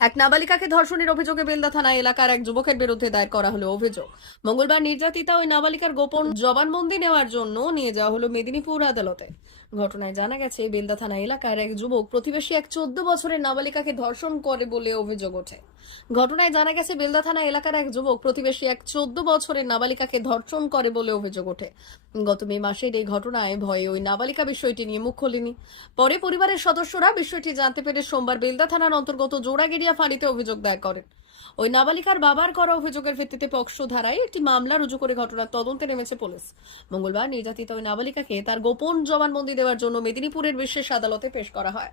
এক নাবালিকাকে ধর্ষণের অভিযোগে বেলদা থানা এলাকার এক যুবকের বিরুদ্ধে দায়ের করা হলো অভিযোগ। মঙ্গলবার নির্যাতিতা ওই নাবালিকার গোপন জবানবন্দি নেওয়ার জন্য নিয়ে যাওয়া হলো মেদিনীপুর আদালতে। ঘটনায় জানা গেছে, বেলদা থানা এলাকার এক যুবক প্রতিবেশী এক চোদ্দ বছরের নাবালিকাকে ধর্ষণ করে বলে অভিযোগ ওঠে। ঘটনায় জানা গেছে, বেলদা থানা এলাকার এক যুবক প্রতিবেশী এক চোদ্দ বছরের নাবালিকাকে ধর্ষণ করে বলে অভিযোগ ওঠে। গত মে মাসের এই ঘটনায় ভয়ে ওই নাবালিকা বিষয়টি নিয়ে মুখ খোলেনি। পরে পরিবারের সদস্যরা বিষয়টি জানতে পেরে সোমবার বেলদা থানার অন্তর্গত জোড়াগেরিয়া ফাঁড়িতে অভিযোগ দায়ের করেন। ওই নাবালিকার বাবার করা অভিযোগের ভিত্তিতে পক্সো ধারায় একটি মামলা রুজু করে ঘটনার তদন্তে নেমেছে পুলিশ। মঙ্গলবার নির্যাতিত ওই নাবালিকাকে তার গোপন জবানবন্দি দেওয়ার জন্য মেদিনীপুরের বিশেষ আদালতে পেশ করা হয়।